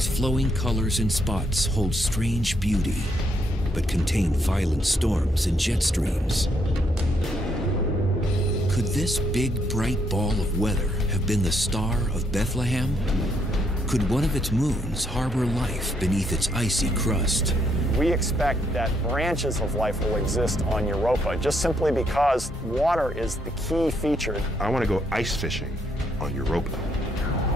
Its flowing colors and spots hold strange beauty, but contain violent storms and jet streams. Could this big, bright ball of weather have been the Star of Bethlehem? Could one of its moons harbor life beneath its icy crust? We expect that branches of life will exist on Europa, just simply because water is the key feature. I want to go ice fishing on Europa.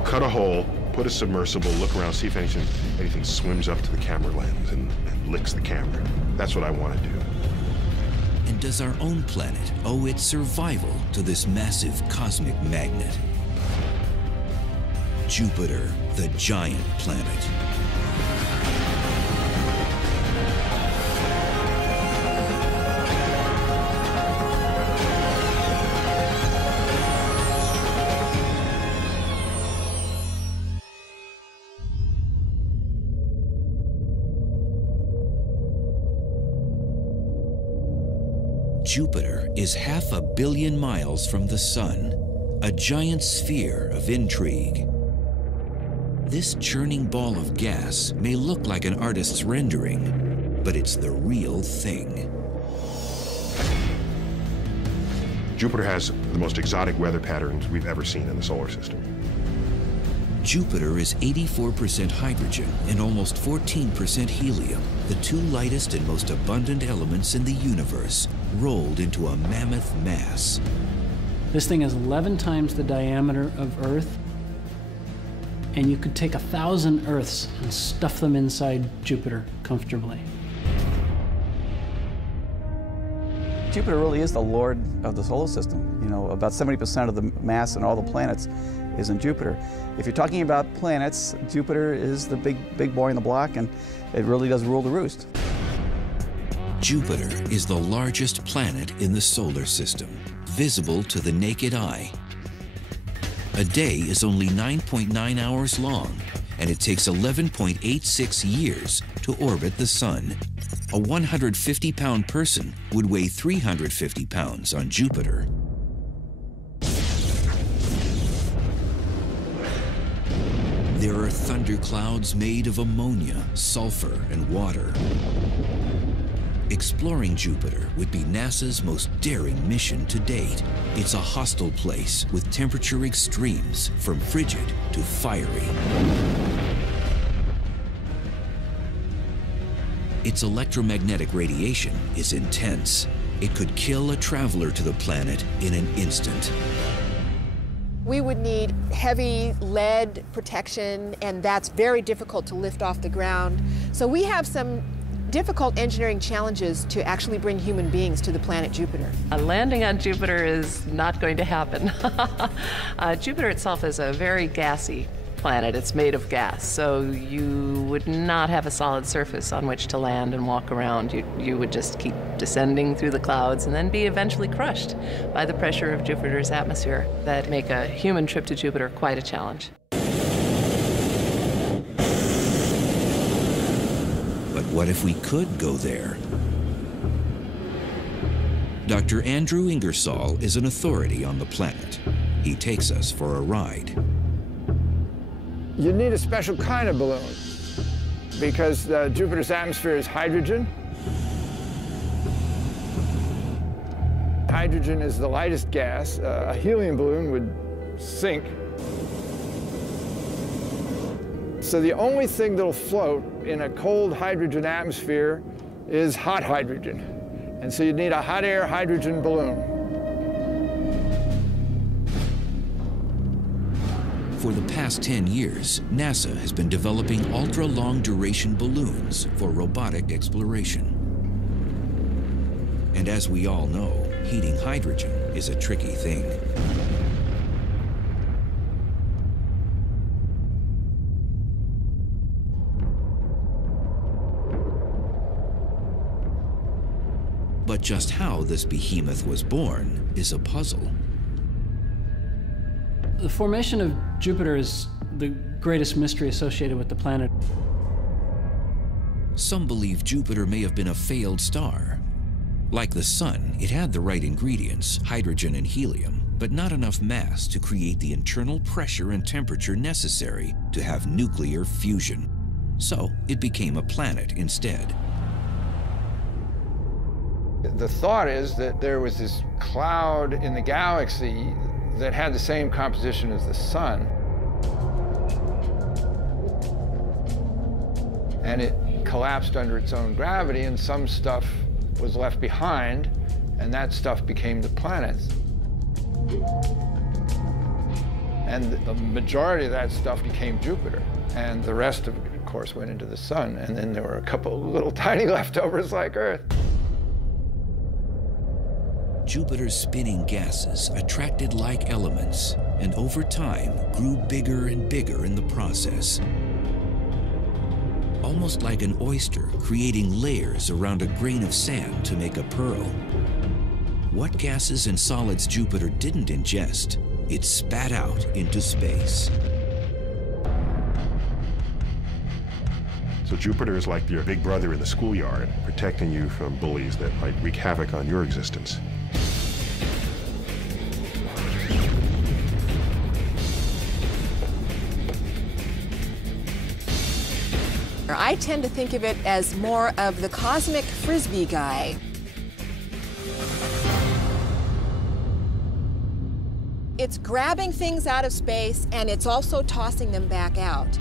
Cut a hole, put a submersible, look around, see if anything swims up to the camera lens and licks the camera. That's what I want to do. And does our own planet owe its survival to this massive cosmic magnet? Jupiter, the giant planet. Jupiter is 500 million miles from the Sun, a giant sphere of intrigue. This churning ball of gas may look like an artist's rendering, but it's the real thing. Jupiter has the most exotic weather patterns we've ever seen in the solar system. Jupiter is 84% hydrogen and almost 14% helium, the two lightest and most abundant elements in the universe, rolled into a mammoth mass. This thing is 11 times the diameter of Earth, and you could take 1,000 Earths and stuff them inside Jupiter comfortably. Jupiter really is the lord of the solar system. You know, about 70% of the mass in all the planets is in Jupiter. If you're talking about planets, Jupiter is the big boy in the block, and it really does rule the roost. Jupiter is the largest planet in the solar system, visible to the naked eye. A day is only 9.9 hours long, and it takes 11.86 years to orbit the Sun. A 150-pound person would weigh 350 pounds on Jupiter. There are thunderclouds made of ammonia, sulfur, and water. Exploring Jupiter would be NASA's most daring mission to date. It's a hostile place with temperature extremes from frigid to fiery. Its electromagnetic radiation is intense. It could kill a traveler to the planet in an instant. We would need heavy lead protection, and that's very difficult to lift off the ground. So we have some difficult engineering challenges to actually bring human beings to the planet Jupiter. A landing on Jupiter is not going to happen. Jupiter itself is a very gassy planet. It's made of gas, so you would not have a solid surface on which to land and walk around. You would just keep descending through the clouds and then be eventually crushed by the pressure of Jupiter's atmosphere. That make a human trip to Jupiter quite a challenge. But what if we could go there? Dr. Andrew Ingersoll is an authority on the planet. He takes us for a ride. You need a special kind of balloon because Jupiter's atmosphere is hydrogen. Hydrogen is the lightest gas. A helium balloon would sink. So the only thing that'll float in a cold hydrogen atmosphere is hot hydrogen. And so you need a hot air hydrogen balloon. For the past 10 years, NASA has been developing ultra-long duration balloons for robotic exploration. And as we all know, heating hydrogen is a tricky thing. But just how this behemoth was born is a puzzle. The formation of Jupiter is the greatest mystery associated with the planet. Some believe Jupiter may have been a failed star. Like the Sun, it had the right ingredients, hydrogen and helium, but but not enough mass to create the internal pressure and temperature necessary to have nuclear fusion. So it became a planet instead. The thought is that there was this cloud in the galaxy that had the same composition as the sun. And it collapsed under its own gravity, and some stuff was left behind, and that stuff became the planets. And the majority of that stuff became Jupiter, and the rest of it, of course, went into the sun, and then there were a couple little tiny leftovers like Earth. Jupiter's spinning gases attracted like elements, and over time grew bigger and bigger in the process. Almost like an oyster creating layers around a grain of sand to make a pearl. What gases and solids Jupiter didn't ingest, it spat out into space. So Jupiter is like your big brother in the schoolyard, protecting you from bullies that might wreak havoc on your existence. I tend to think of it as more of the cosmic frisbee guy. It's grabbing things out of space, and it's also tossing them back out.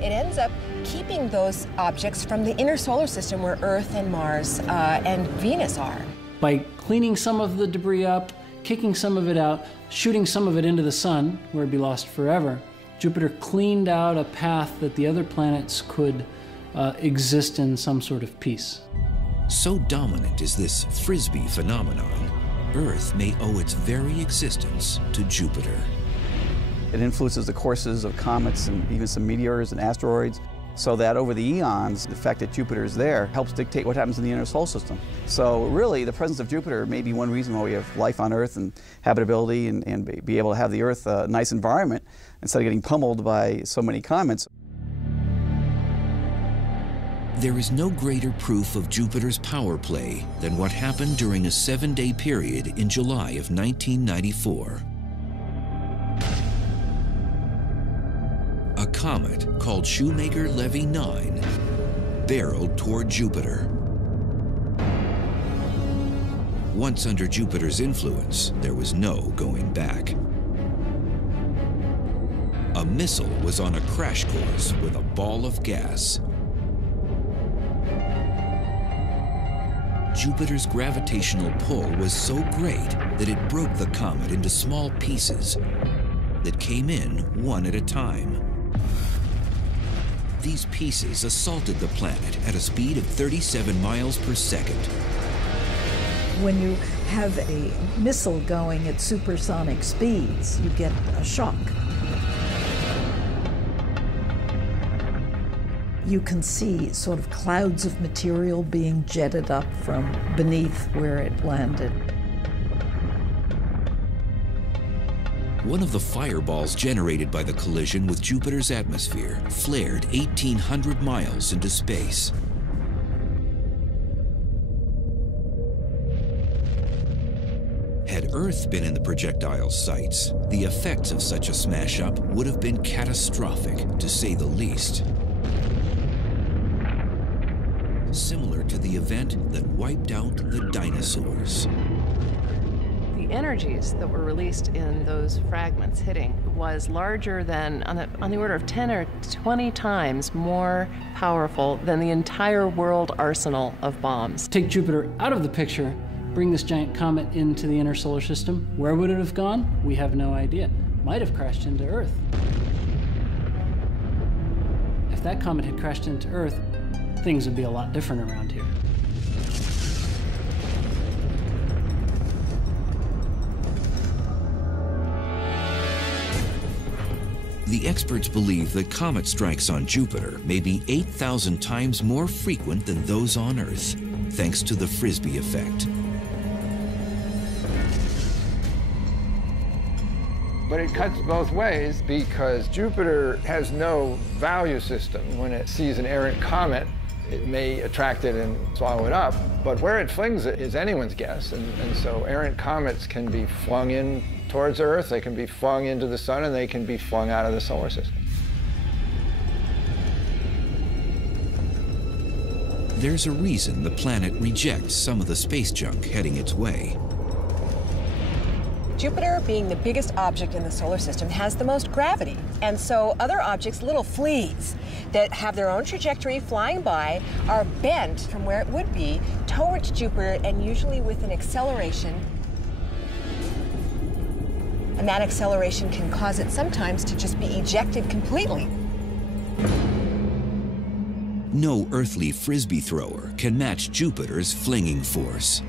It ends up keeping those objects from the inner solar system where Earth and Mars and Venus are. By cleaning some of the debris up, kicking some of it out, shooting some of it into the sun, where it'd be lost forever, Jupiter cleaned out a path that the other planets could exist in some sort of peace. So dominant is this frisbee phenomenon, Earth may owe its very existence to Jupiter. It influences the courses of comets and even some meteors and asteroids, so that over the eons, the fact that Jupiter is there helps dictate what happens in the inner solar system. So really, the presence of Jupiter may be one reason why we have life on Earth and habitability and be able to have the Earth a nice environment instead of getting pummeled by so many comets. There is no greater proof of Jupiter's power play than what happened during a 7-day period in July of 1994. A comet called Shoemaker-Levy 9 barreled toward Jupiter. Once under Jupiter's influence, there was no going back. A missile was on a crash course with a ball of gas. Jupiter's gravitational pull was so great that it broke the comet into small pieces that came in one at a time. These pieces assaulted the planet at a speed of 37 miles per second. When you have a missile going at supersonic speeds, you get a shock. You can see sort of clouds of material being jetted up from beneath where it landed. One of the fireballs generated by the collision with Jupiter's atmosphere flared 1,800 miles into space. Had Earth been in the projectile's sights, the effects of such a smash-up would have been catastrophic, to say the least. Similar to the event that wiped out the dinosaurs. The energies that were released in those fragments hitting was larger than, on the order of 10 or 20 times more powerful than the entire world arsenal of bombs. Take Jupiter out of the picture, bring this giant comet into the inner solar system. Where would it have gone? We have no idea. Might have crashed into Earth. If that comet had crashed into Earth, things would be a lot different around here. The experts believe that comet strikes on Jupiter may be 8,000 times more frequent than those on Earth, thanks to the Frisbee effect. But it cuts both ways because Jupiter has no value system. When it sees an errant comet, it may attract it and swallow it up, but where it flings it is anyone's guess, and so errant comets can be flung into towards Earth, they can be flung into the sun, and they can be flung out of the solar system. There's a reason the planet rejects some of the space junk heading its way. Jupiter, being the biggest object in the solar system, has the most gravity. And so other objects, little fleas that have their own trajectory flying by, are bent from where it would be towards Jupiter, and usually with an acceleration. And that acceleration can cause it sometimes to just be ejected completely. No earthly frisbee thrower can match Jupiter's flinging force.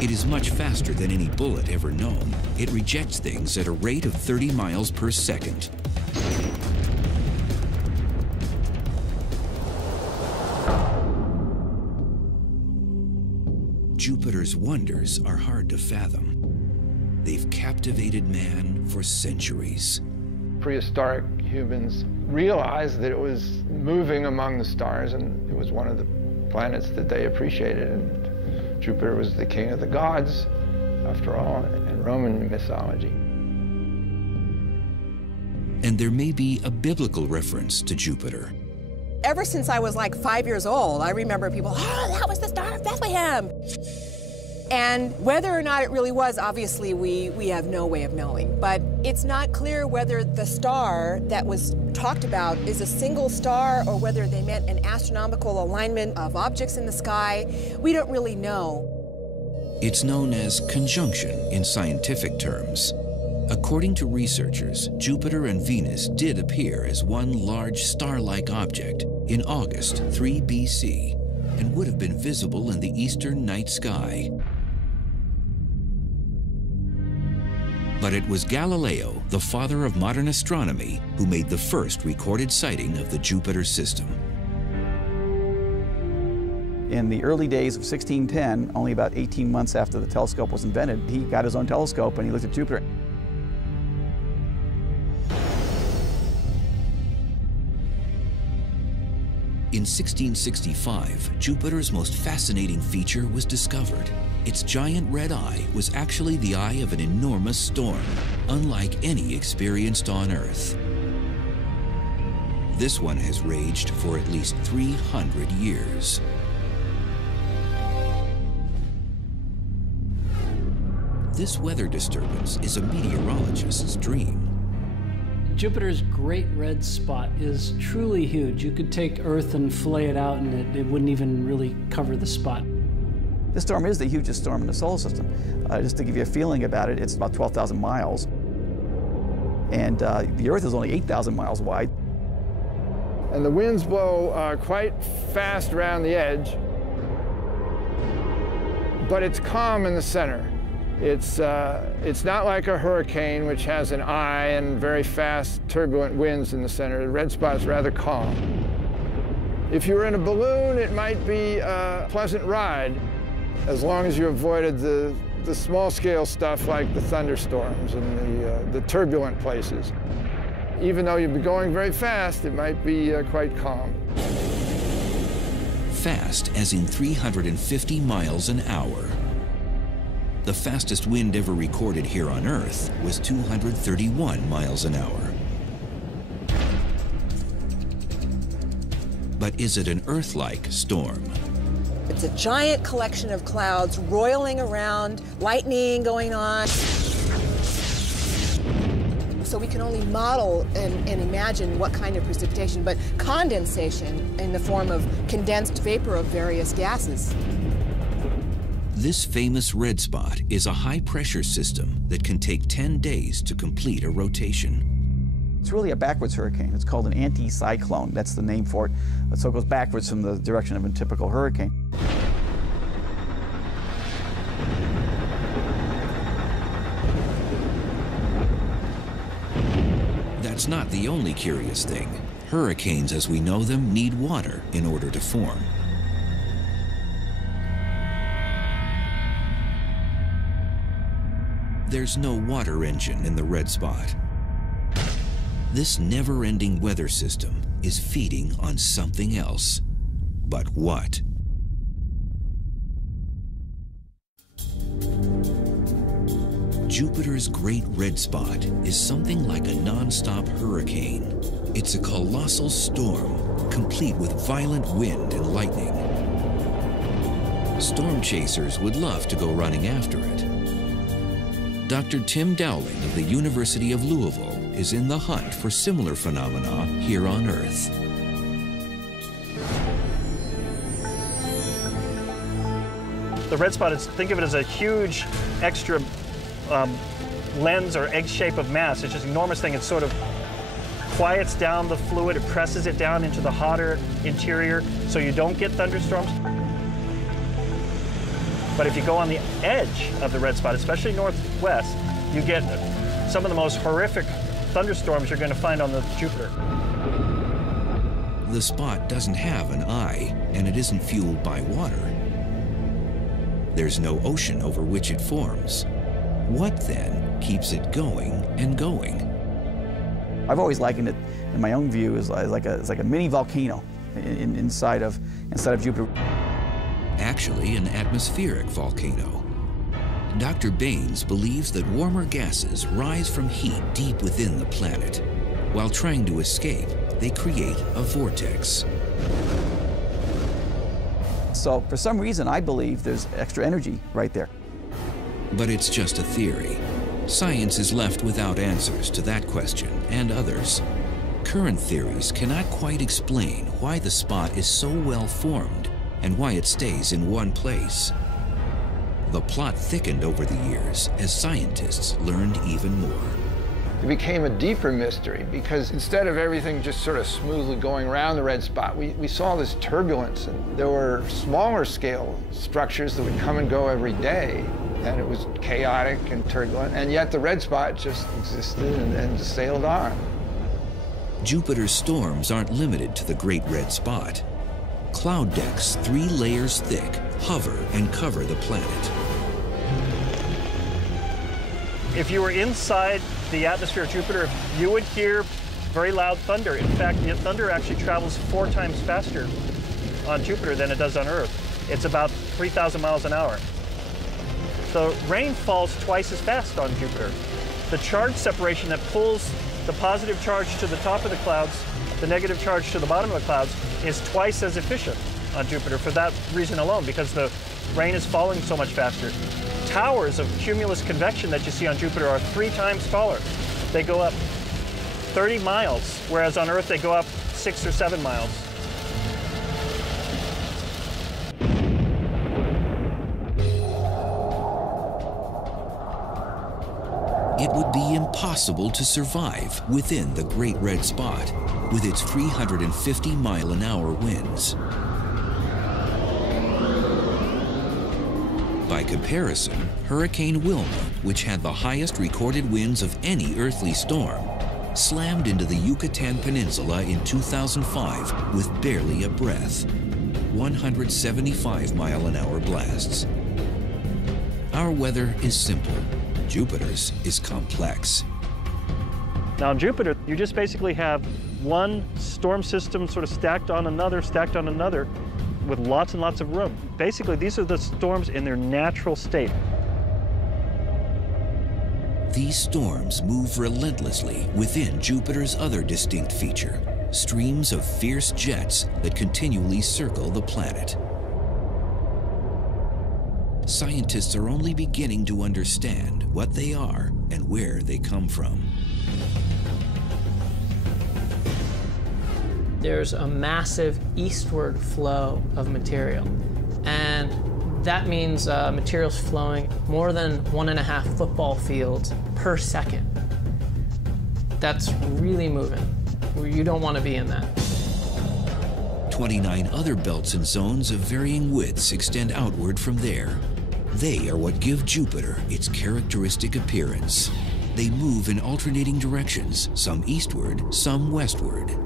It is much faster than any bullet ever known. It rejects things at a rate of 30 miles per second. Jupiter's wonders are hard to fathom. They've captivated man for centuries. Prehistoric humans realized that it was moving among the stars, and it was one of the planets that they appreciated. And Jupiter was the king of the gods, after all, in Roman mythology. And there may be a biblical reference to Jupiter. Ever since I was like 5 years old, I remember people, oh, that was the Star of Bethlehem. And whether or not it really was, obviously we have no way of knowing. But it's not clear whether the star that was talked about is a single star or whether they meant an astronomical alignment of objects in the sky. We don't really know. It's known as conjunction in scientific terms. According to researchers, Jupiter and Venus did appear as one large star-like object in August 3 BC and would have been visible in the eastern night sky. But it was Galileo, the father of modern astronomy, who made the first recorded sighting of the Jupiter system. In the early days of 1610, only about 18 months after the telescope was invented, he got his own telescope and he looked at Jupiter. In 1665, Jupiter's most fascinating feature was discovered. Its giant red eye was actually the eye of an enormous storm, unlike any experienced on Earth. This one has raged for at least 300 years. This weather disturbance is a meteorologist's dream. Jupiter's great red spot is truly huge. You could take Earth and fillet it out and it wouldn't even really cover the spot. This storm is the hugest storm in the solar system. Just to give you a feeling about it, it's about 12,000 miles. And the Earth is only 8,000 miles wide. And the winds blow quite fast around the edge, but it's calm in the center. It's not like a hurricane, which has an eye and very fast, turbulent winds in the center. The red spot is rather calm. If you were in a balloon, it might be a pleasant ride, as long as you avoided the small-scale stuff like the thunderstorms and the turbulent places. Even though you'd be going very fast, it might be quite calm. Fast as in 350 miles an hour. The fastest wind ever recorded here on Earth was 231 miles an hour. But is it an Earth-like storm? It's a giant collection of clouds roiling around, lightning going on. So we can only model and imagine what kind of precipitation, but condensation in the form of condensed vapor of various gases. This famous red spot is a high-pressure system that can take 10 days to complete a rotation. It's really a backwards hurricane. It's called an anticyclone. That's the name for it. So it goes backwards from the direction of a typical hurricane. That's not the only curious thing. Hurricanes as we know them need water in order to form. There's no water engine in the red spot. This never-ending weather system is feeding on something else. But what? Jupiter's Great Red Spot is something like a non-stop hurricane. It's a colossal storm, complete with violent wind and lightning. Storm chasers would love to go running after it. Dr. Tim Dowling of the University of Louisville is in the hunt for similar phenomena here on Earth. The red spot is, think of it as a huge extra lens or egg shape of mass. It's just an enormous thing. It sort of quiets down the fluid. It presses it down into the hotter interior so you don't get thunderstorms. But if you go on the edge of the red spot, especially northwest, you get some of the most horrific thunderstorms you're going to find on the Jupiter. The spot doesn't have an eye, and it isn't fueled by water. There's no ocean over which it forms. What then keeps it going and going? I've always likened it, in my own view, as like a mini volcano inside of Jupiter. Actually, an atmospheric volcano. Dr. Baines believes that warmer gases rise from heat deep within the planet. While trying to escape, they create a vortex. So, for some reason, I believe there's extra energy right there. But it's just a theory. Science is left without answers to that question and others. Current theories cannot quite explain why the spot is so well formed and why it stays in one place. The plot thickened over the years as scientists learned even more. It became a deeper mystery because instead of everything just sort of smoothly going around the red spot, we saw this turbulence, and there were smaller scale structures that would come and go every day, and it was chaotic and turbulent, and yet the red spot just existed and sailed on. Jupiter's storms aren't limited to the Great Red Spot. Cloud decks 3 layers thick hover and cover the planet. If you were inside the atmosphere of Jupiter, you would hear very loud thunder. In fact, the thunder actually travels 4 times faster on Jupiter than it does on Earth. It's about 3,000 miles an hour. So rain falls twice as fast on Jupiter. The charge separation that pulls the positive charge to the top of the clouds, the negative charge to the bottom of the clouds, is twice as efficient on Jupiter for that reason alone, because the rain is falling so much faster. Towers of cumulus convection that you see on Jupiter are 3 times taller. They go up 30 miles, whereas on Earth they go up 6 or 7 miles. It would be impossible to survive within the Great Red Spot with its 350-mile-an-hour winds. By comparison, Hurricane Wilma, which had the highest recorded winds of any earthly storm, slammed into the Yucatan Peninsula in 2005 with barely a breath. 175-mile-an-hour blasts. Our weather is simple. Jupiter's is complex. Now on Jupiter, you just basically have one storm system sort of stacked on another, with lots and lots of room. Basically, these are the storms in their natural state. These storms move relentlessly within Jupiter's other distinct feature, streams of fierce jets that continually circle the planet. Scientists are only beginning to understand what they are and where they come from. There's a massive eastward flow of material, and that means materials flowing more than 1.5 football fields per second. That's really moving. You don't want to be in that. 29 other belts and zones of varying widths extend outward from there. They are what give Jupiter its characteristic appearance. They move in alternating directions, some eastward, some westward.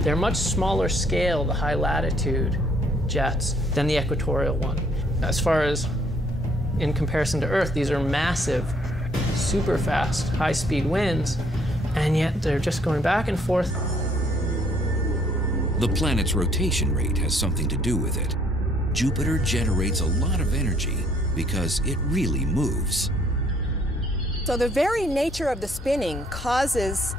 They're much smaller scale, the high latitude jets, than the equatorial one. As far as in comparison to Earth, these are massive, super fast, high-speed winds, and yet they're just going back and forth. The planet's rotation rate has something to do with it. Jupiter generates a lot of energy because it really moves. So the very nature of the spinning causes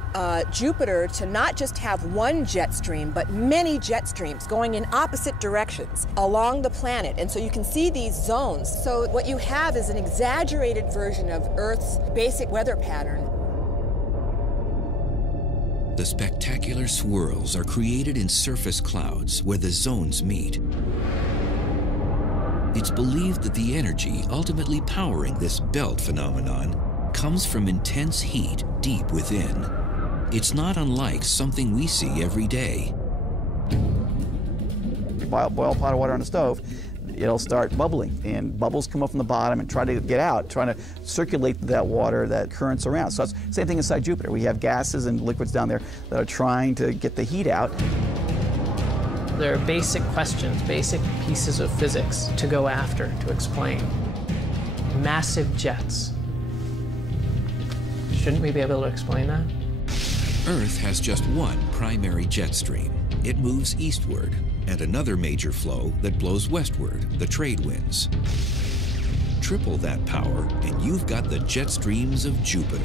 Jupiter to not just have one jet stream, but many jet streams going in opposite directions along the planet. And so you can see these zones. So what you have is an exaggerated version of Earth's basic weather pattern. The spectacular swirls are created in surface clouds where the zones meet. It's believed that the energy ultimately powering this belt phenomenon comes from intense heat deep within. It's not unlike something we see every day. You boil a pot of water on the stove, it'll start bubbling, and bubbles come up from the bottom and try to get out, trying to circulate that water, that currents around. So it's the same thing inside Jupiter. We have gases and liquids down there that are trying to get the heat out. There are basic questions, basic pieces of physics to go after, to explain. Massive jets. Shouldn't we be able to explain that? Earth has just one primary jet stream. It moves eastward, and another major flow that blows westward, the trade winds. Triple that power, and you've got the jet streams of Jupiter.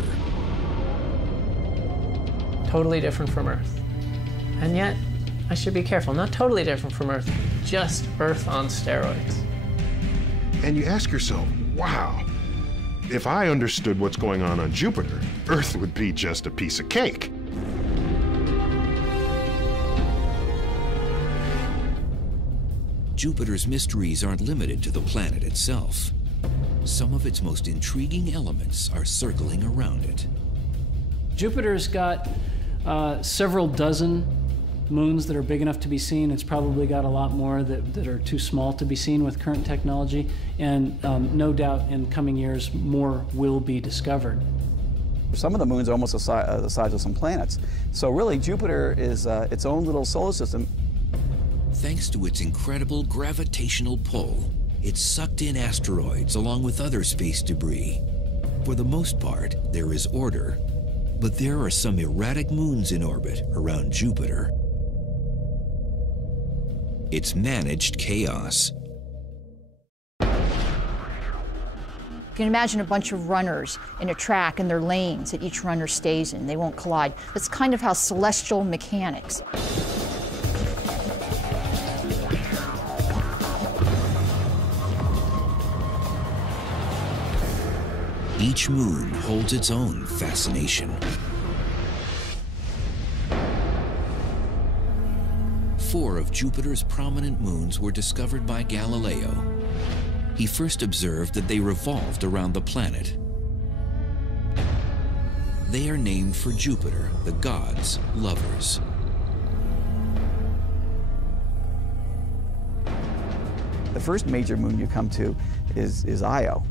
Totally different from Earth. And yet, I should be careful, not totally different from Earth, just Earth on steroids. And you ask yourself, wow, if I understood what's going on Jupiter, Earth would be just a piece of cake. Jupiter's mysteries aren't limited to the planet itself. Some of its most intriguing elements are circling around it. Jupiter's got several dozen moons that are big enough to be seen. It's probably got a lot more that are too small to be seen with current technology, and no doubt in coming years more will be discovered. Some of the moons are almost the size of some planets. So really Jupiter is its own little solar system. Thanks to its incredible gravitational pull, it sucked in asteroids along with other space debris. For the most part, there is order, but there are some erratic moons in orbit around Jupiter. It's managed chaos. You can imagine a bunch of runners in a track and their lanes that each runner stays in. They won't collide. That's kind of how celestial mechanics. Each moon holds its own fascination. 4 of Jupiter's prominent moons were discovered by Galileo. He first observed that they revolved around the planet. They are named for Jupiter, the god's lovers. The first major moon you come to is Io,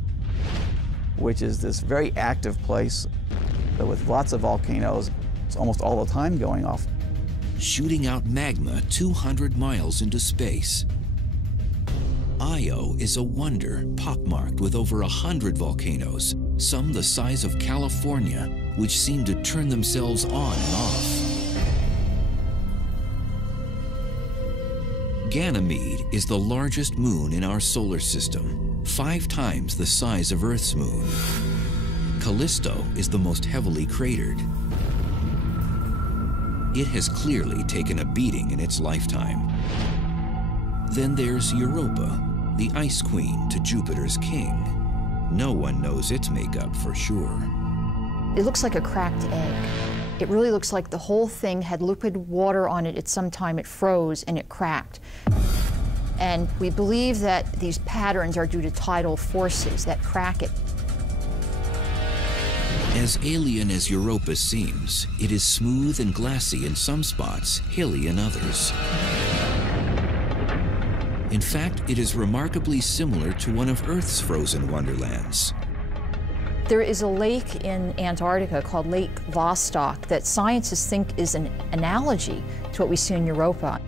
which is this very active place with lots of volcanoes. It's almost all the time going off. Shooting out magma 200 miles into space. Io is a wonder, pockmarked with over 100 volcanoes, some the size of California, which seem to turn themselves on and off. Ganymede is the largest moon in our solar system, 5 times the size of Earth's moon. Callisto is the most heavily cratered. It has clearly taken a beating in its lifetime. Then there's Europa, the ice queen to Jupiter's king. No one knows its makeup for sure. It looks like a cracked egg. It really looks like the whole thing had liquid water on it at some time. It froze and it cracked. And we believe that these patterns are due to tidal forces that crack it. As alien as Europa seems, it is smooth and glassy in some spots, hilly in others. In fact, it is remarkably similar to one of Earth's frozen wonderlands. There is a lake in Antarctica called Lake Vostok that scientists think is an analogy to what we see in Europa.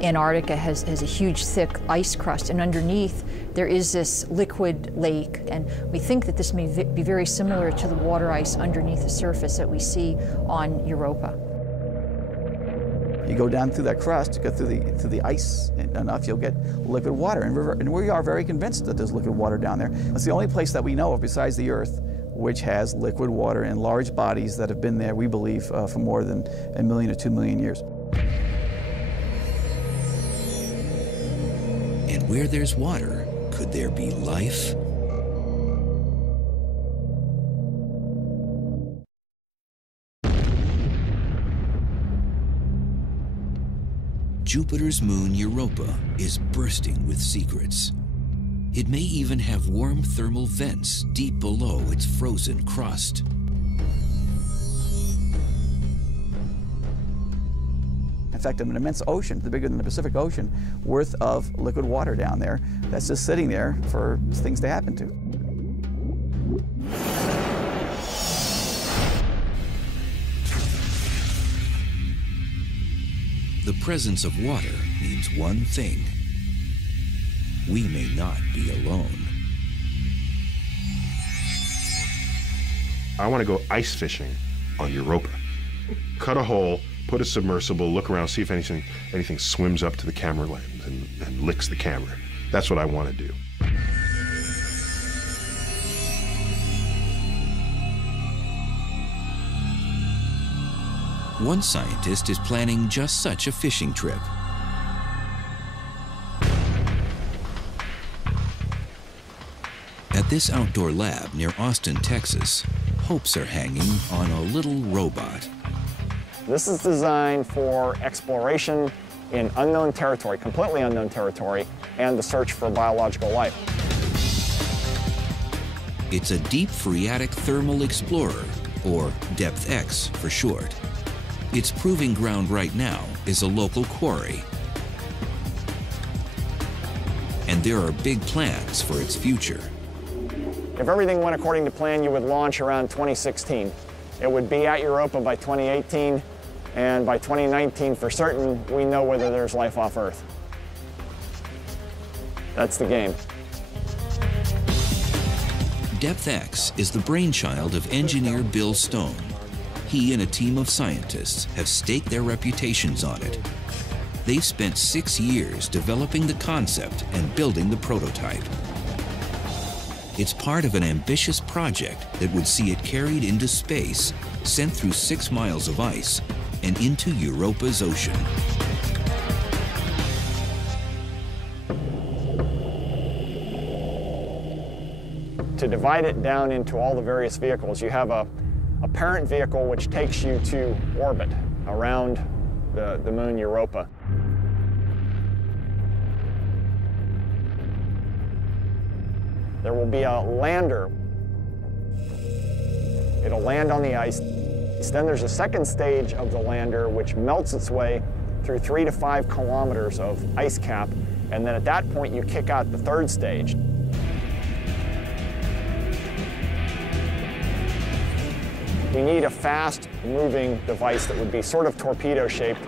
Antarctica has a huge, thick ice crust, and underneath there is this liquid lake, and we think that this may be very similar to the water ice underneath the surface that we see on Europa. You go down through that crust, you go through the ice enough, you'll get liquid water. And we are very convinced that there's liquid water down there. It's the only place that we know of besides the Earth which has liquid water in large bodies that have been there, we believe, for more than 1 million to 2 million years. And where there's water, could there be life? Jupiter's moon Europa is bursting with secrets. It may even have warm thermal vents deep below its frozen crust. In fact, an immense ocean, bigger than the Pacific Ocean, worth of liquid water down there that's just sitting there for things to happen to. The presence of water means one thing. We may not be alone. I want to go ice fishing on Europa. Cut a hole, put a submersible, look around, see if anything swims up to the camera lens and licks the camera. That's what I want to do. One scientist is planning just such a fishing trip. At this outdoor lab near Austin, Texas, hopes are hanging on a little robot. This is designed for exploration in unknown territory, completely unknown territory, and the search for biological life. It's a deep phreatic thermal explorer, or Depth X for short. Its proving ground right now is a local quarry. And there are big plans for its future. If everything went according to plan, you would launch around 2016. It would be at Europa by 2018, and by 2019, for certain, we know whether there's life off Earth. That's the game. Depth X is the brainchild of engineer Bill Stone. He and a team of scientists have staked their reputations on it. They've spent 6 years developing the concept and building the prototype. It's part of an ambitious project that would see it carried into space, sent through 6 miles of ice, and into Europa's ocean. To divide it down into all the various vehicles, you have a parent vehicle which takes you to orbit around the moon Europa. There will be a lander. It'll land on the ice. Then there's a second stage of the lander which melts its way through 3 to 5 kilometers of ice cap, and then at that point you kick out the third stage. We need a fast-moving device that would be sort of torpedo-shaped,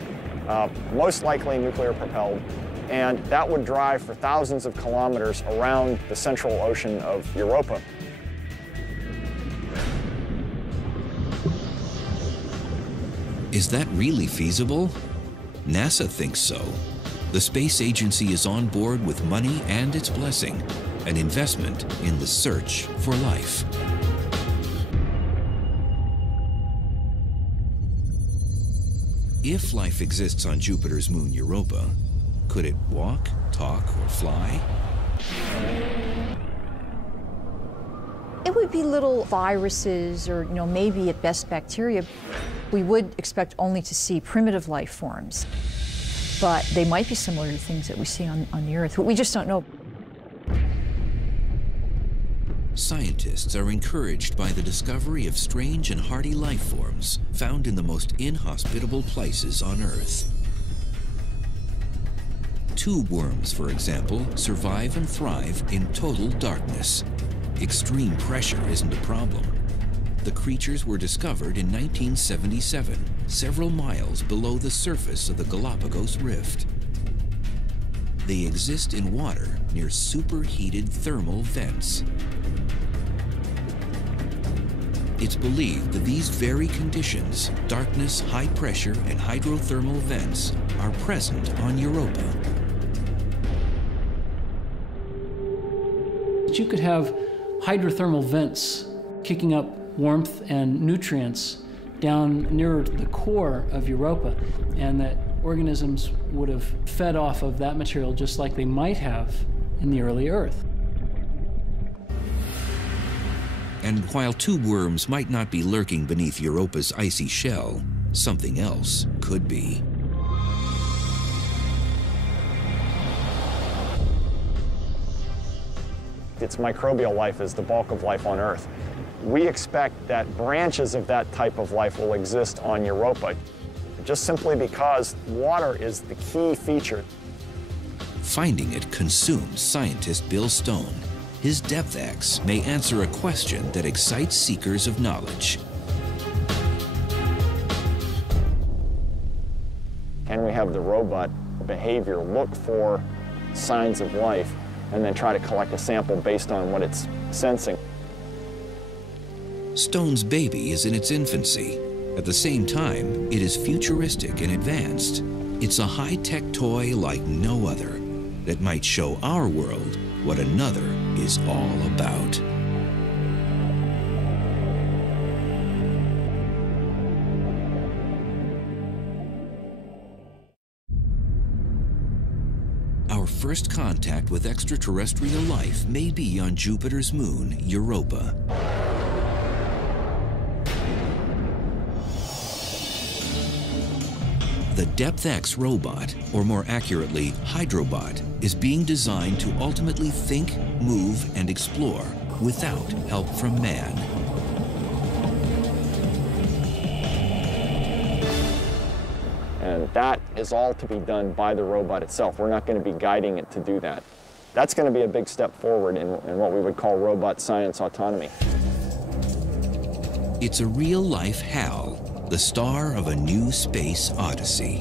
most likely nuclear-propelled, and that would drive for thousands of kilometers around the central ocean of Europa. Is that really feasible? NASA thinks so. The space agency is on board with money and its blessing, an investment in the search for life. If life exists on Jupiter's moon Europa, could it walk, talk, or fly? It would be little viruses or, maybe at best bacteria. We would expect only to see primitive life forms, but they might be similar to things that we see on the Earth, but we just don't know. Scientists are encouraged by the discovery of strange and hardy life forms found in the most inhospitable places on Earth. Tube worms, for example, survive and thrive in total darkness. Extreme pressure isn't a problem. The creatures were discovered in 1977, several miles below the surface of the Galapagos Rift. They exist in water near superheated thermal vents. It's believed that these very conditions, darkness, high pressure, and hydrothermal vents, are present on Europa. You could have hydrothermal vents kicking up warmth and nutrients down nearer to the core of Europa, and that organisms would have fed off of that material just like they might have in the early Earth. And while tube worms might not be lurking beneath Europa's icy shell, something else could be. Its microbial life is the bulk of life on Earth. We expect that branches of that type of life will exist on Europa, just simply because water is the key feature. Finding it consumes scientist Bill Stone. His depth X may answer a question that excites seekers of knowledge. Can we have the robot behavior look for signs of life and then try to collect a sample based on what it's sensing? Stone's baby is in its infancy. At the same time, it is futuristic and advanced. It's a high-tech toy like no other that might show our world what another is all about. Our first contact with extraterrestrial life may be on Jupiter's moon, Europa. The Depth X robot, or more accurately, Hydrobot, is being designed to ultimately think, move, and explore without help from man. And that is all to be done by the robot itself. We're not going to be guiding it to do that. That's going to be a big step forward in what we would call robot science autonomy. It's a real-life HAL, the star of a new space odyssey.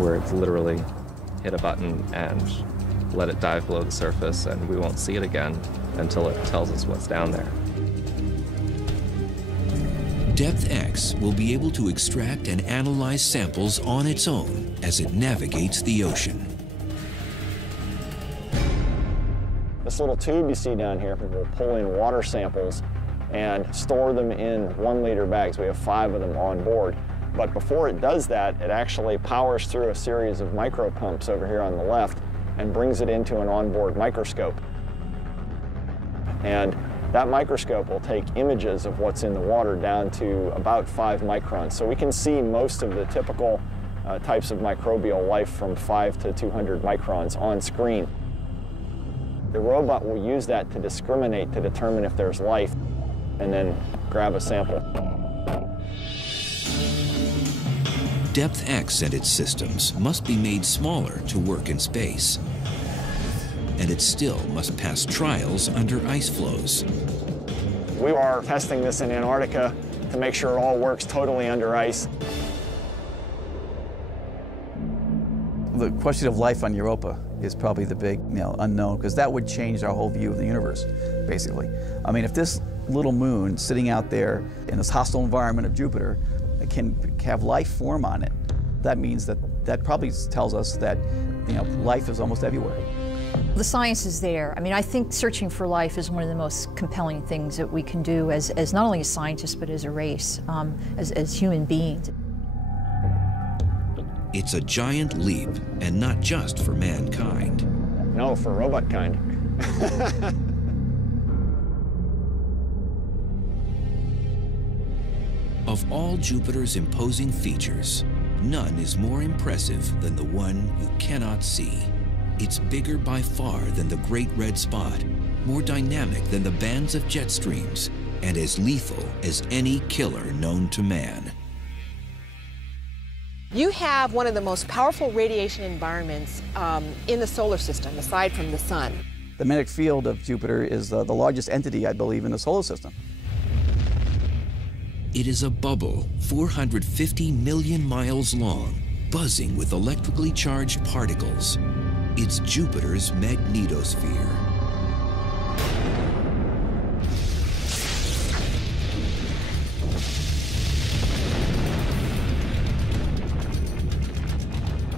Where it's literally hit a button and let it dive below the surface, and we won't see it again until it tells us what's down there. Depth X will be able to extract and analyze samples on its own as it navigates the ocean. This little tube you see down here will pull in water samples and store them in 1-liter bags. We have 5 of them on board. But before it does that, it actually powers through a series of micro pumps over here on the left and brings it into an onboard microscope. And that microscope will take images of what's in the water down to about 5 microns. So we can see most of the typical types of microbial life from 5 to 200 microns on screen. The robot will use that to discriminate, to determine if there's life, and then grab a sample. Depth X and its systems must be made smaller to work in space. And it still must pass trials under ice flows. We are testing this in Antarctica to make sure it all works totally under ice. The question of life on Europa is probably the big unknown, because that would change our whole view of the universe, basically. I mean, if this little moon sitting out there in this hostile environment of Jupiter can have life form on it, that means that probably tells us that life is almost everywhere. The science is there. I mean, I think searching for life is one of the most compelling things that we can do as not only as scientists, but as a race, as human beings. It's a giant leap, and not just for mankind. No, for robot kind. Of all Jupiter's imposing features, none is more impressive than the one you cannot see. It's bigger by far than the Great Red Spot, more dynamic than the bands of jet streams, and as lethal as any killer known to man. You have one of the most powerful radiation environments in the solar system, aside from the sun. The magnetic field of Jupiter is the largest entity, I believe, in the solar system. It is a bubble 450 million miles long, buzzing with electrically charged particles. It's Jupiter's magnetosphere.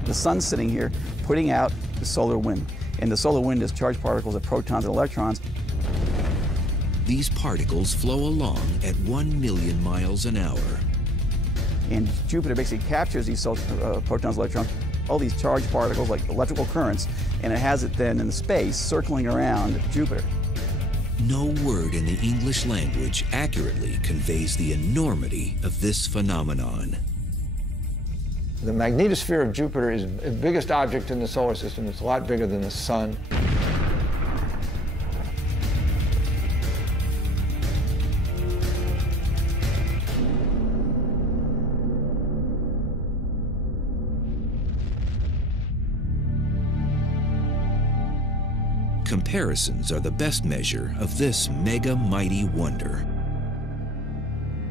The sun's sitting here putting out the solar wind. And the solar wind is charged particles of protons and electrons. These particles flow along at 1 million miles an hour. And Jupiter basically captures these protons, electrons, all these charged particles like electrical currents, and it has it then in space circling around Jupiter. No word in the English language accurately conveys the enormity of this phenomenon. The magnetosphere of Jupiter is the biggest object in the solar system. It's a lot bigger than the sun. Comparisons are the best measure of this mega mighty wonder.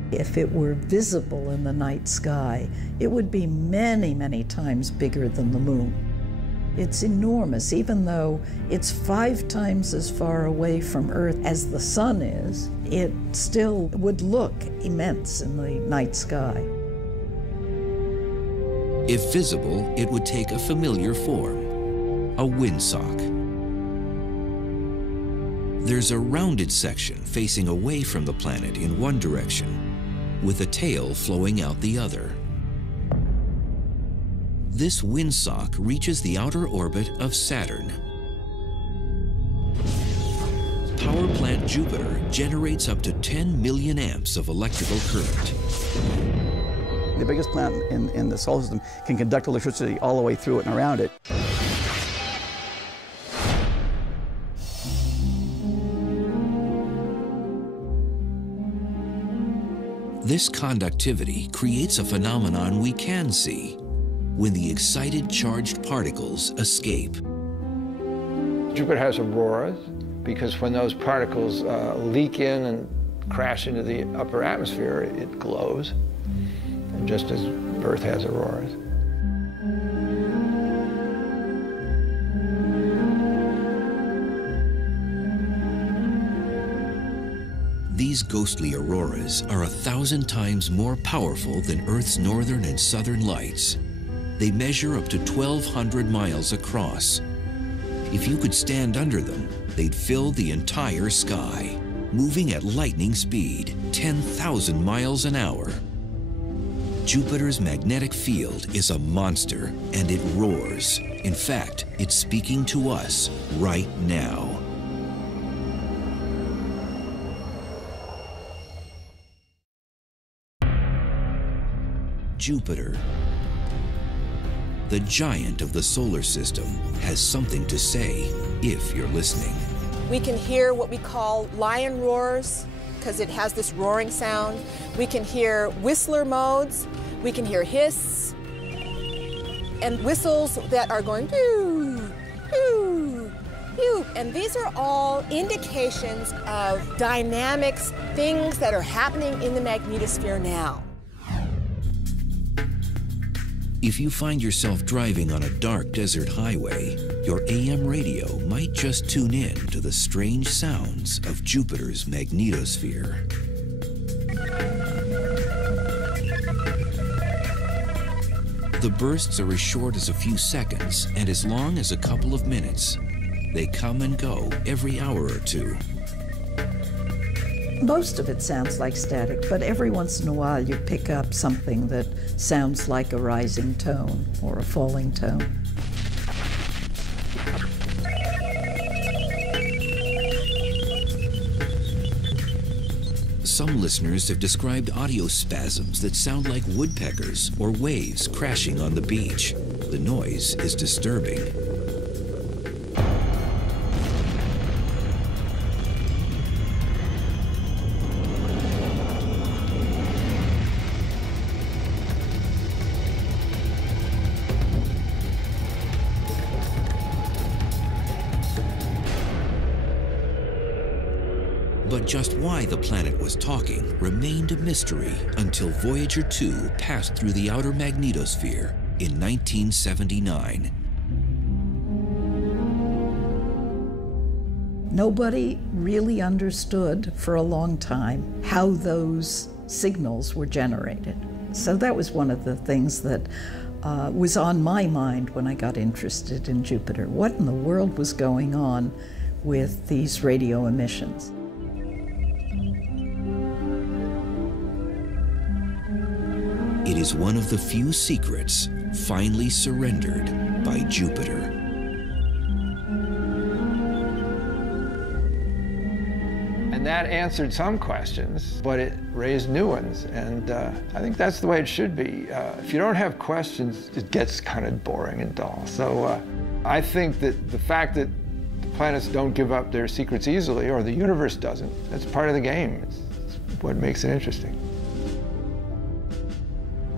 If it were visible in the night sky, it would be many, many times bigger than the moon. It's enormous, even though it's 5 times as far away from Earth as the sun is, it still would look immense in the night sky. If visible, it would take a familiar form, a windsock. There's a rounded section facing away from the planet in one direction, with a tail flowing out the other. This windsock reaches the outer orbit of Saturn. Power plant Jupiter generates up to 10 million amps of electrical current. The biggest planet in the solar system can conduct electricity all the way through it and around it. This conductivity creates a phenomenon we can see when the excited charged particles escape. Jupiter has auroras because when those particles leak in and crash into the upper atmosphere, it glows, and just as Earth has auroras. These ghostly auroras are 1,000 times more powerful than Earth's northern and southern lights. They measure up to 1,200 miles across. If you could stand under them, they'd fill the entire sky, moving at lightning speed, 10,000 miles an hour. Jupiter's magnetic field is a monster, and it roars. In fact, it's speaking to us right now. Jupiter, the giant of the solar system, has something to say if you're listening. We can hear what we call lion roars because it has this roaring sound. We can hear whistler modes. We can hear hiss and whistles that are going pew, pew, pew. And these are all indications of dynamics, things that are happening in the magnetosphere now. If you find yourself driving on a dark desert highway, your AM radio might just tune in to the strange sounds of Jupiter's magnetosphere. The bursts are as short as a few seconds and as long as a couple of minutes. They come and go every hour or two. Most of it sounds like static, but every once in a while you pick up something that sounds like a rising tone or a falling tone. Some listeners have described audio spasms that sound like woodpeckers or waves crashing on the beach. The noise is disturbing. But just why the planet was talking remained a mystery until Voyager 2 passed through the outer magnetosphere in 1979. Nobody really understood for a long time how those signals were generated. So that was one of the things that was on my mind when I got interested in Jupiter. What in the world was going on with these radio emissions? It is one of the few secrets finally surrendered by Jupiter. And that answered some questions, but it raised new ones. And I think that's the way it should be. If you don't have questions, it gets kind of boring and dull. So I think that the fact that the planets don't give up their secrets easily, or the universe doesn't, that's part of the game. It's what makes it interesting.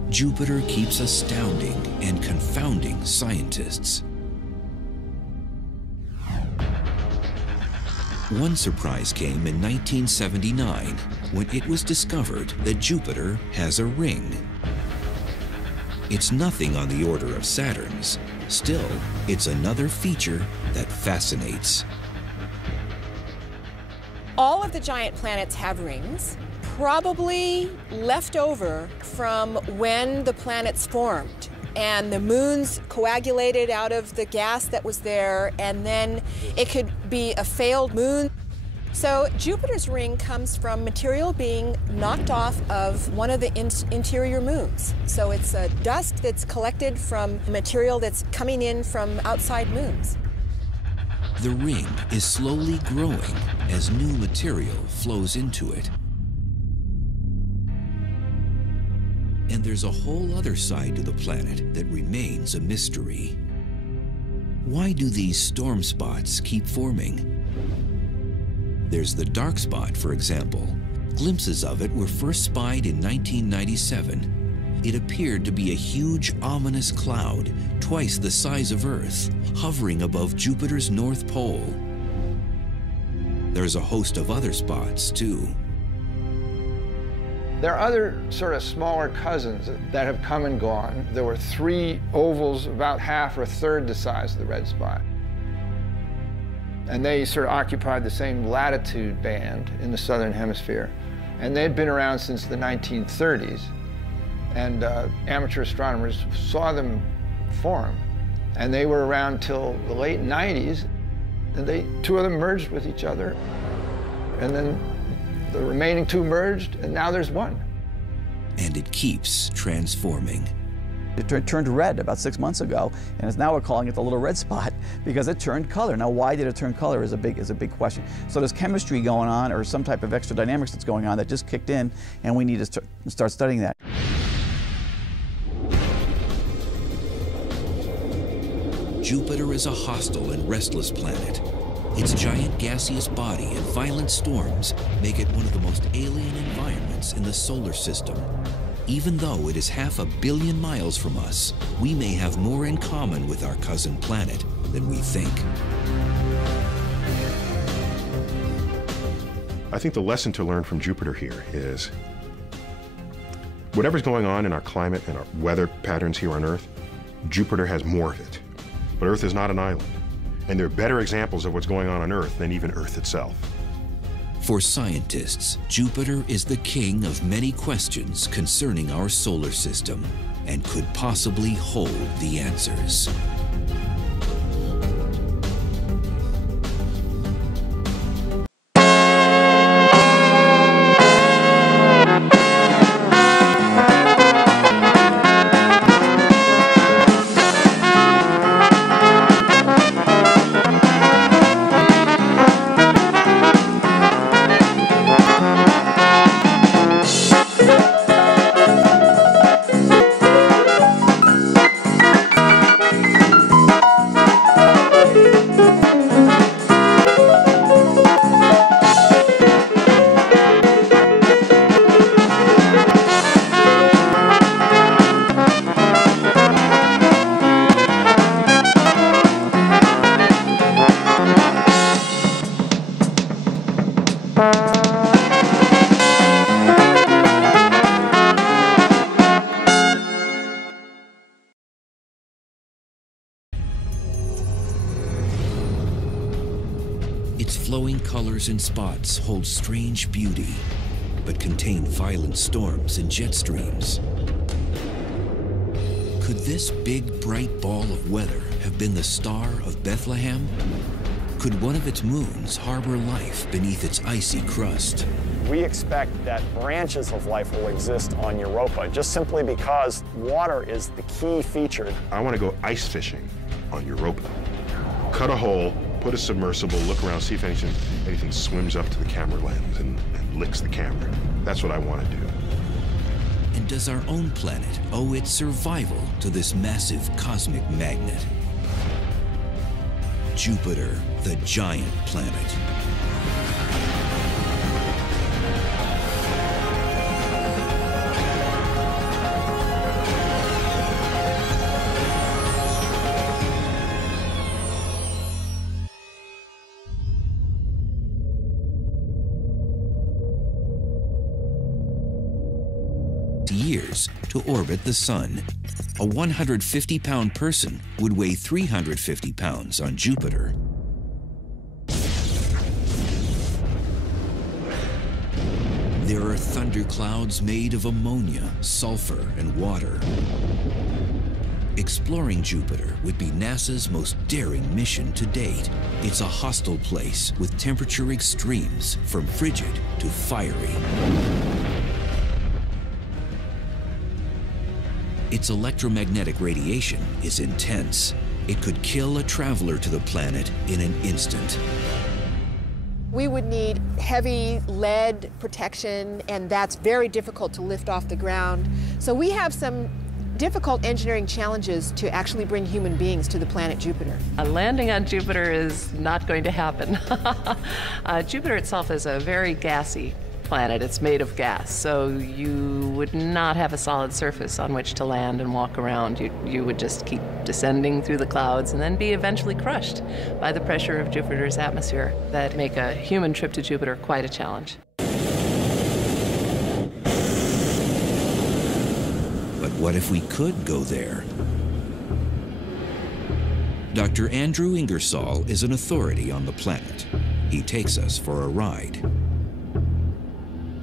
Jupiter keeps astounding and confounding scientists. One surprise came in 1979 when it was discovered that Jupiter has a ring. It's nothing on the order of Saturn's. Still, it's another feature that fascinates. All of the giant planets have rings, probably left over from when the planets formed. And the moons coagulated out of the gas that was there, and then it could be a failed moon. So Jupiter's ring comes from material being knocked off of one of the interior moons. So it's dust that's collected from material that's coming in from outside moons. The ring is slowly growing as new material flows into it. And there's a whole other side to the planet that remains a mystery. Why do these storm spots keep forming? There's the dark spot, for example. Glimpses of it were first spied in 1997. It appeared to be a huge, ominous cloud, twice the size of Earth, hovering above Jupiter's North Pole. There's a host of other spots, too. There are other sort of smaller cousins that have come and gone. There were 3 ovals about half or a third the size of the red spot. And they sort of occupied the same latitude band in the southern hemisphere. And they'd been around since the 1930s. And amateur astronomers saw them form. And they were around till the late 90s. And 2 of them merged with each other. And then the remaining 2 merged, and now there's 1. And it keeps transforming. It turned red about 6 months ago, and now we're calling it the little red spot because it turned color. Now, why did it turn color is a big question. So there's chemistry going on, or some type of extra dynamics that's going on that just kicked in, and we need to start studying that. Jupiter is a hostile and restless planet. Its giant gaseous body and violent storms make it one of the most alien environments in the solar system. Even though it is 500 million miles from us, we may have more in common with our cousin planet than we think. I think the lesson to learn from Jupiter here is whatever's going on in our climate and our weather patterns here on Earth, Jupiter has more of it. But Earth is not an island. And there are better examples of what's going on Earth than even Earth itself. For scientists, Jupiter is the king of many questions concerning our solar system and could possibly hold the answers. Its flowing colors and spots hold strange beauty, but contain violent storms and jet streams. Could this big, bright ball of weather have been the Star of Bethlehem? Could one of its moons harbor life beneath its icy crust? We expect that branches of life will exist on Europa just simply because water is the key feature. I want to go ice fishing on Europa. Cut a hole, put a submersible, look around, see if anything swims up to the camera lens and licks the camera. That's what I want to do. And does our own planet owe its survival to this massive cosmic magnet? Jupiter, the giant planet. Years to orbit the Sun. A 150-pound person would weigh 350 pounds on Jupiter. There are thunderclouds made of ammonia, sulfur, and water. Exploring Jupiter would be NASA's most daring mission to date. It's a hostile place with temperature extremes from frigid to fiery. Its electromagnetic radiation is intense. It could kill a traveler to the planet in an instant. We would need heavy lead protection, and that's very difficult to lift off the ground. So we have some difficult engineering challenges to actually bring human beings to the planet Jupiter. A landing on Jupiter is not going to happen. Jupiter itself is a very gassy planet. It's made of gas, so you would not have a solid surface on which to land and walk around. You would just keep descending through the clouds and then be eventually crushed by the pressure of Jupiter's atmosphere that make a human trip to Jupiter quite a challenge. But what if we could go there? Dr. Andrew Ingersoll is an authority on the planet. He takes us for a ride.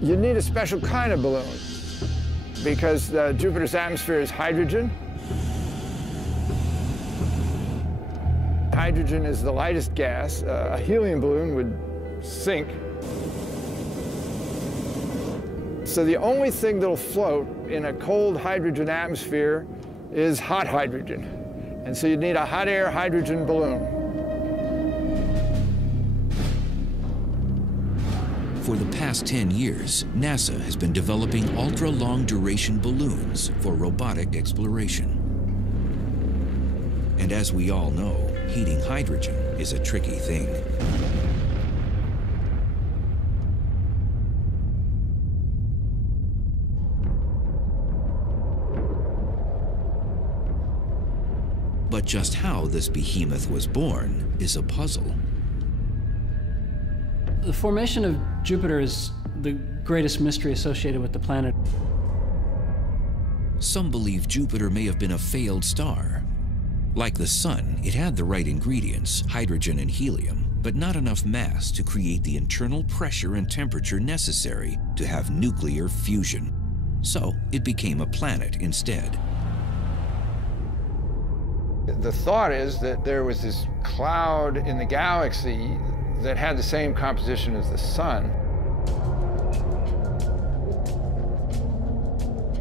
You need a special kind of balloon because Jupiter's atmosphere is hydrogen. Hydrogen is the lightest gas. A helium balloon would sink. So the only thing that'll float in a cold hydrogen atmosphere is hot hydrogen. And so you need a hot air hydrogen balloon. For the past 10 years, NASA has been developing ultra-long duration balloons for robotic exploration. And as we all know, heating hydrogen is a tricky thing. But just how this behemoth was born is a puzzle. The formation of Jupiter is the greatest mystery associated with the planet. Some believe Jupiter may have been a failed star. Like the Sun, it had the right ingredients, hydrogen and helium, but not enough mass to create the internal pressure and temperature necessary to have nuclear fusion. So it became a planet instead. The thought is that there was this cloud in the galaxy that had the same composition as the Sun.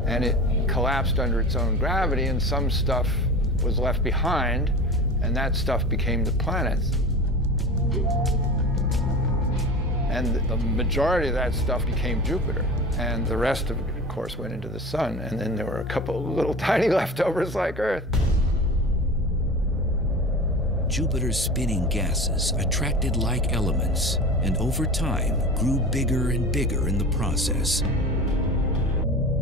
And it collapsed under its own gravity, and some stuff was left behind, and that stuff became the planets. And the majority of that stuff became Jupiter, and the rest of course, went into the Sun, and then there were a couple of little tiny leftovers like Earth. Jupiter's spinning gases attracted like elements and over time grew bigger and bigger in the process.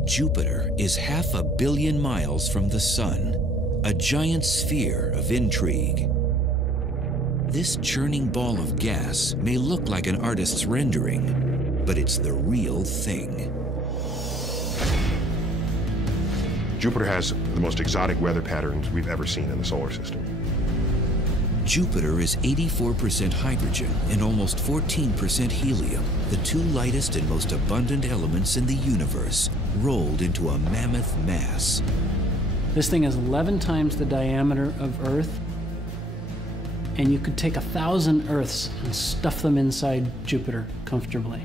Jupiter is 500 million miles from the Sun, a giant sphere of intrigue. This churning ball of gas may look like an artist's rendering, but it's the real thing. Jupiter has the most exotic weather patterns we've ever seen in the solar system. Jupiter is 84% hydrogen and almost 14% helium, the two lightest and most abundant elements in the universe, rolled into a mammoth mass. This thing is 11 times the diameter of Earth, and you could take 1,000 Earths and stuff them inside Jupiter comfortably.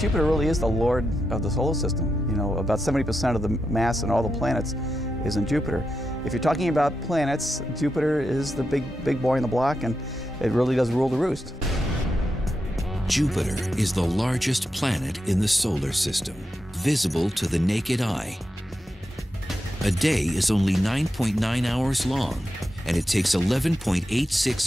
Jupiter really is the lord of the solar system. You know, about 70% of the mass in all the planets is in Jupiter. If you're talking about planets, Jupiter is the big boy in the block, and it really does rule the roost. Jupiter is the largest planet in the solar system, visible to the naked eye. A day is only 9.9 hours long, and it takes 11.86